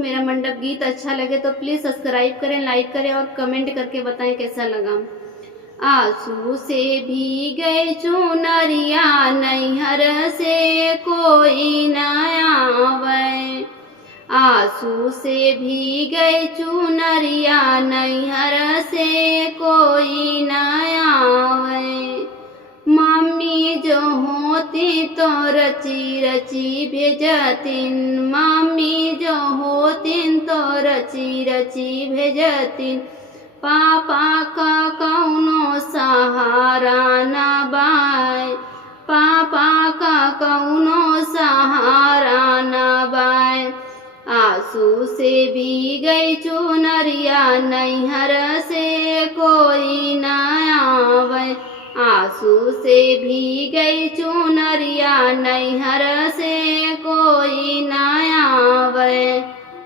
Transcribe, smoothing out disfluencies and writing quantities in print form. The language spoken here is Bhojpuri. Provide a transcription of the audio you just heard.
मेरा मंडप गीत अच्छा लगे तो प्लीज़ सब्सक्राइब करें, लाइक करें और कमेंट करके बताएं कैसा लगा। आंसू से भीगे चुनरिया नैहर से कोई न आवे, आंसू से भीगे चुनरिया नैहर से कोई न आवे। मम्मी जो होती तो रची रची भेजतीन, मम्मी जो होतीन तो रची रची भेजतीन। पापा का कौनो सहारा न बाय, पापा का कौनो सहारा न बाय। आंसू से भीगे चुनरिया नैहर से कोई न आवे, आंसू से भीगे चुनरिया नैहर से कोई न